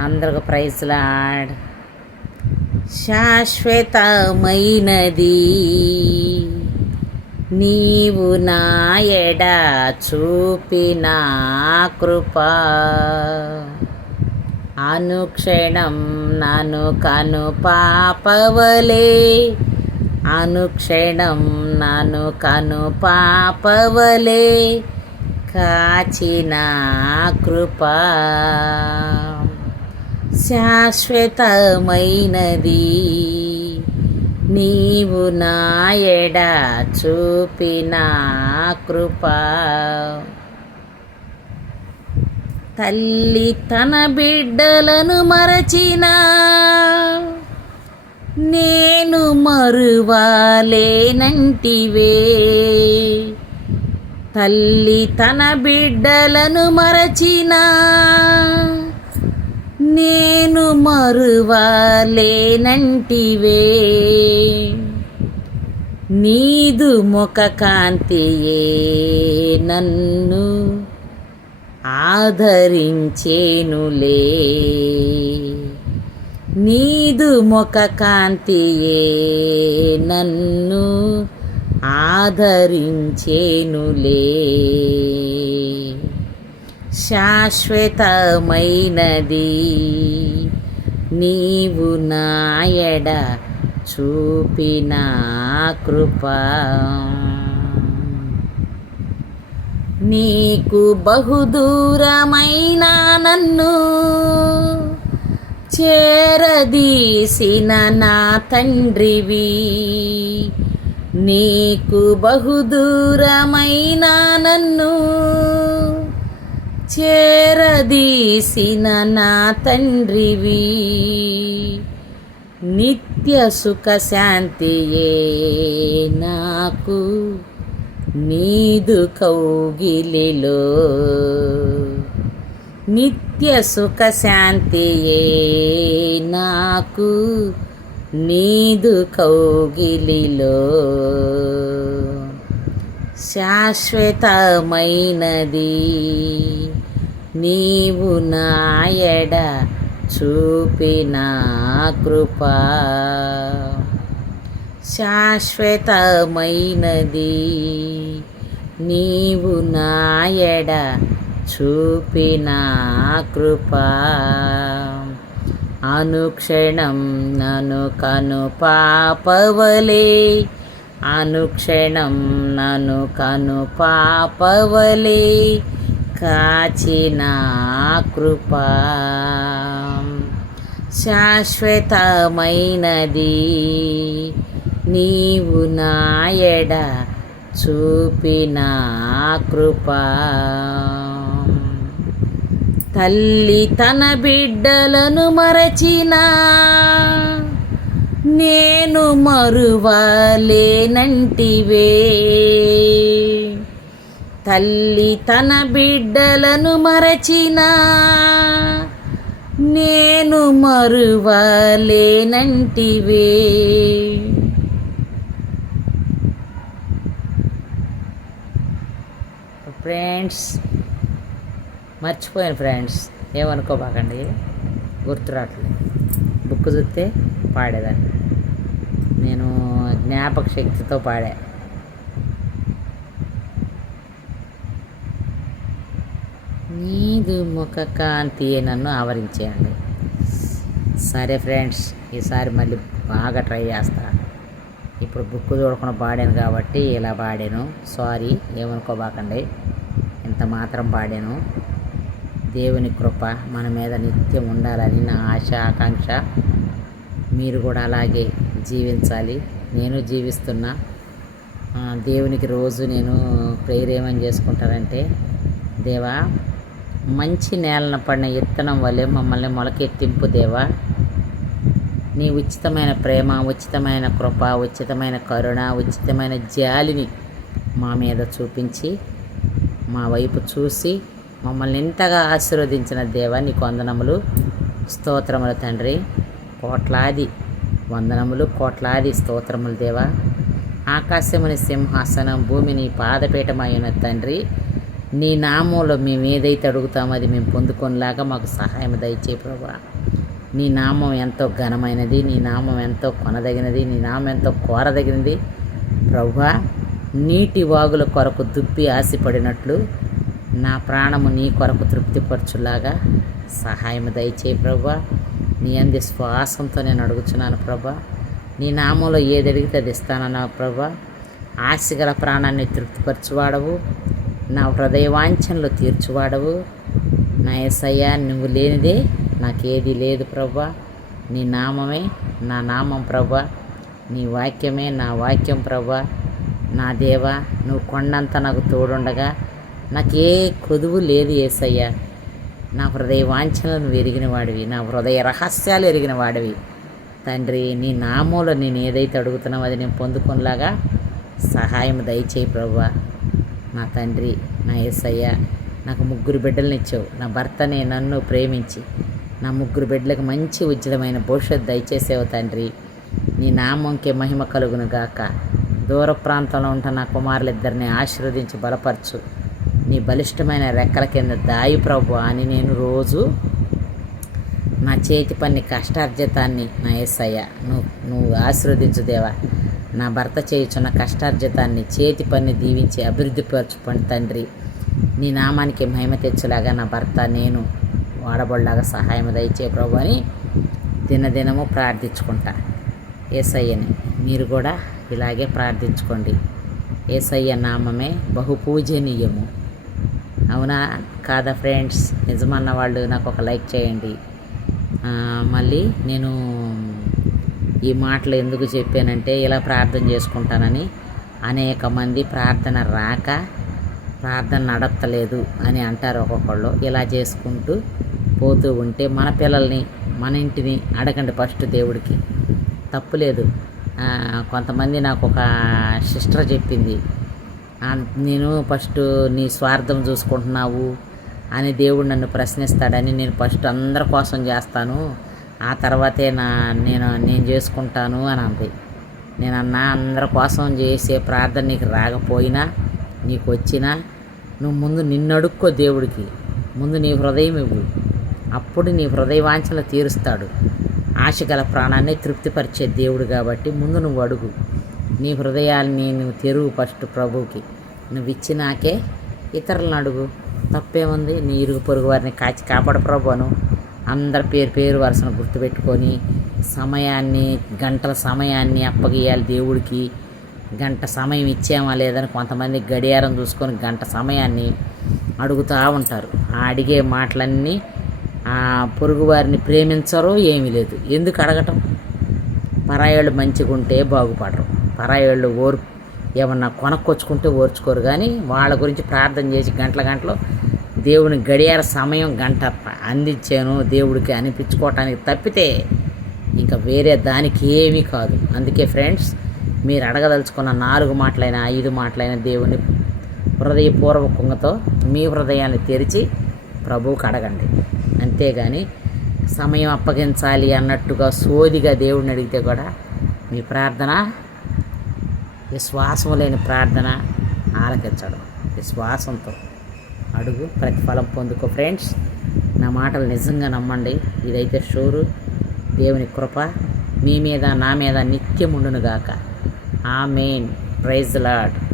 అందరికి ప్రైజ్లాడ్ శాశ్వతమైనది నీవు నా ఎడ చూపిన కృప. అనుక్షణం నను కను పాపవలే. అనుక్షణం నను కను పాపవలే. కాచిన కృప. శాశ్వతమైనది. నీవు నా ఎడ చూపిన కృప. తల్లి తన బిడ్డలను మరచిన నేను మరువాలేనంటివే. తల్లి తన బిడ్డలను మరచినా నేను మరువలేనంటివే. నీదు ముఖ కాంతియే నన్ను ఆదరించేనులే. నీదు ముఖ కాంతియే నన్ను ఆదరించేనులే. శాశ్వతమైనది. నీవు నాయడ చూపిన కృప. నీకు బహుదూరమైన నన్ను చేరదీసిన నా తండ్రివి. నీకు బహుదూరమైన నన్ను చేరదీసిన నా తండ్రివి. నిత్య సుఖ శాంతియే నాకు. నీదు కౌగిలిలో. నిత్య సుఖ శాంతియే నాకు. నీదు కౌగిలిలో. శాశ్వతమైనది. నీవు నాయడ చూపిన కృప. శాశ్వతమైనది నీవు నాయడ చూపిన కృప. అనుక్షణం నను కను పాపవలే. అనుక్షణం నను కను పాపవలే. కాచిన కృప. శాశ్వతమైనది నీవు నాయడ చూపిన కృప. తల్లి తన బిడ్డలను మరచిన నేను మరువలేనంటివే. తల్లి తన బిడ్డలను మరచిన నేను మరువలేనంటివే. ఫ్రెండ్స్ మర్చిపోయాను ఫ్రెండ్స్ ఏమనుకోబాకండి గుర్తు రావట్లేదు బుక్ చూస్తే పాడేదాన్ని. నేను జ్ఞాపక శక్తితో పాడా. నీదు ముఖ కాంతి నన్ను ఆవరించేయండి. సరే ఫ్రెండ్స్ ఈసారి మళ్ళీ బాగా ట్రై చేస్తా. ఇప్పుడు బుక్ చూడకుండా పాడాను కాబట్టి ఇలా పాడాను. సారీ ఏమనుకోబాకండి. ఇంత మాత్రం పాడాను. దేవుని కృప మన మీద నిత్యం ఉండాలని నా ఆశ ఆకాంక్ష. మీరు కూడా అలాగే జీవించాలి. నేను జీవిస్తున్నా. దేవునికి రోజు నేను ప్రేయర్ ఏమని చేసుకుంటానంటే దేవా మంచి నేలన పడిన ఇత్తనం వలె మమ్మల్ని మొలకెత్తింపు దేవా. నీ ఉచితమైన ప్రేమ ఉచితమైన కృప ఉచితమైన కరుణ ఉచితమైన జాలిని మా మీద చూపించి మా వైపు చూసి మమ్మల్ని ఇంతగా ఆశీర్వదించిన దేవా నీకు వందనములు. స్తోత్రములు తండ్రి కోట్లాది వందనములు కోట్లాది స్తోత్రములు దేవా. ఆకాశముని సింహాసనం భూమిని పాదపీఠమైన తండ్రి నీ నామంలో మేము ఏదైతే అడుగుతామో అది మేము పొందుకొనిలాగా మాకు సహాయం దయచే ప్రభా నీ నామం ఎంతో ఘనమైనది నీ నామం ఎంతో కొనదగినది నీ నామం ఎంతో కోరదగినది. ప్రభా నీటి వాగుల కొరకు దుప్పి ఆశపడినట్లు నా ప్రాణము నీ కొరకు తృప్తిపరచులాగా సహాయం దయచే ప్రభా నీ అంది శ్వాసంతో నేను అడుగుచున్నాను ప్రభా నీ నామంలో ఏది అడిగితే అది ఇస్తానన్నావు ప్రభా ఆశగల ప్రాణాన్ని తృప్తిపరచువాడవు. నా హృదయ వాంఛనలు తీర్చువాడవు. నా ఎస్ఐయా నువ్వు లేనిదే నాకేది లేదు ప్రభా నీ నామమే నా నామం ప్రభా నీ వాక్యమే నా వాక్యం ప్రభా నా దేవా నువ్వు కొండంత నాకు తోడుండగా నాకే కొదువు లేదు ఏసయ్యా. నా హృదయ వాంఛనలు నువ్వు ఎరిగిన వాడివి నా హృదయ రహస్యాలు ఎరిగిన వాడివి తండ్రి నీ నామంలో నేను ఏదైతే అడుగుతున్నావో అది నేను పొందుకునేలాగా సహాయం దయచేయి ప్రభా నా తండ్రి నా యేసయ్య నాకు ముగ్గురు బిడ్డలను ఇచ్చావు నా భర్తనే నన్ను ప్రేమించి నా ముగ్గురు బిడ్డలకు మంచి ఉజ్జ్వలమైన భవిష్యత్తు దయచేసేవు తండ్రి. నీ నామంకే మహిమ కలుగును గాక. దూర ప్రాంతంలో ఉంటున్న నా కుమారులిద్దరిని ఆశీర్వదించి బలపరచు. నీ బలిష్టమైన రెక్కల కింద దాయి ప్రభు అని నేను రోజు నా చేతి పని కష్టార్జితాన్ని నా ఏసయ్య నువ్వు నువ్వు ఆశీర్వదించు దేవా. నా భర్త చేయుచున్న కష్టార్జితాన్ని చేతి పని దీవించి అభివృద్ధి పరచుపండి తండ్రి నీ నామానికి మహిమ తెచ్చులాగా నా భర్త నేను వాడబడలాగా సహాయం దయచే ప్రభు అని దినదినము ప్రార్థించుకుంటా. ఏసయ్యని మీరు కూడా ఇలాగే ప్రార్థించుకోండి. ఏసయ్య నామమే బహు పూజనీయము అవునా? కాదా ఫ్రెండ్స్? నిజమన్న వాళ్ళు నాకు ఒక లైక్ చేయండి. మళ్ళీ నేను ఈ మాటలు ఎందుకు చెప్పానంటే ఇలా ప్రార్థన చేసుకుంటానని అనేక మంది ప్రార్థన రాక ప్రార్థన నడపలేదు అని అంటారు ఒక్కొక్కళ్ళు. ఇలా చేసుకుంటూ పోతూ ఉంటే మన పిల్లల్ని మన ఇంటిని అడగండి ఫస్ట్ దేవుడికి. తప్పులేదు కొంతమంది నాకు ఒక సిస్టర్ చెప్పింది. నేను ఫస్ట్ నీ స్వార్థం చూసుకుంటున్నావు అని దేవుడు నన్ను ప్రశ్నిస్తాడని నేను ఫస్ట్ అందరి కోసం చేస్తాను. ఆ తర్వాతే నా నేను నేను చేసుకుంటాను అని అంది. నేను అన్నా అందరి కోసం చేసే ప్రార్థన నీకు రాకపోయినా నీకు వచ్చినా నువ్వు ముందు నిన్ను అడుక్కో దేవుడికి. ముందు నీ హృదయం ఇవ్వు. అప్పుడు నీ హృదయవాంఛలు తీరుస్తాడు. ఆశ గల ప్రాణాన్ని తృప్తిపరిచే దేవుడు కాబట్టి ముందు నువ్వు అడుగు. నీ హృదయాన్ని నువ్వు తెరువు ఫస్ట్ ప్రభువుకి. నువ్వు ఇచ్చినాకే ఇతరులను అడుగు. తప్పేముంది? నీ ఇరుగు పొరుగు వారిని కాచి కాపాడు ప్రభును అందరి పేరు పేరు వరుసను గుర్తుపెట్టుకొని సమయాన్ని గంటల సమయాన్ని అప్పగేయాలి దేవుడికి. గంట సమయం ఇచ్చామా లేదని కొంతమంది గడియారం చూసుకొని గంట సమయాన్ని అడుగుతూ ఉంటారు. ఆ అడిగే మాటలన్నీ ఆ పొరుగువారిని ప్రేమించరు ఏమీ లేదు. ఎందుకు అడగటం? పరాయోళ్ళు మంచిగా ఉంటే బాగుపడరు. పరాయోళ్ళు ఓర్ ఏమన్నా కొనక్కొచ్చుకుంటే ఓర్చుకోరు. కానీ వాళ్ళ గురించి ప్రార్థన చేసి గంటల గంటలు దేవుని గడియార సమయం గంట అందించాను దేవుడికి అనిపించుకోవటానికి తప్పితే ఇంకా వేరే దానికి ఏమీ కాదు. అందుకే ఫ్రెండ్స్ మీరు అడగదలుచుకున్న నాలుగు మాటలైన ఐదు మాటలైన దేవుని హృదయపూర్వకంతో మీ హృదయాన్ని తెరిచి ప్రభువుకి అడగండి. అంతేగాని సమయం అప్పగించాలి అన్నట్టుగా సోదిగా దేవుడిని అడిగితే కూడా మీ ప్రార్థన విశ్వాసం లేని ప్రార్థన ఆలకించడం. విశ్వాసంతో అడుగు ప్రతిఫలం పొందుకో ఫ్రెండ్స్. నా మాటలు నిజంగా నమ్మండి. ఇదైతే షూరు. దేవుని కృప మీ మీద నా మీద నిత్యం ఉండునుగాక ఆ మెయిన్ ప్రైజ్ లాడ్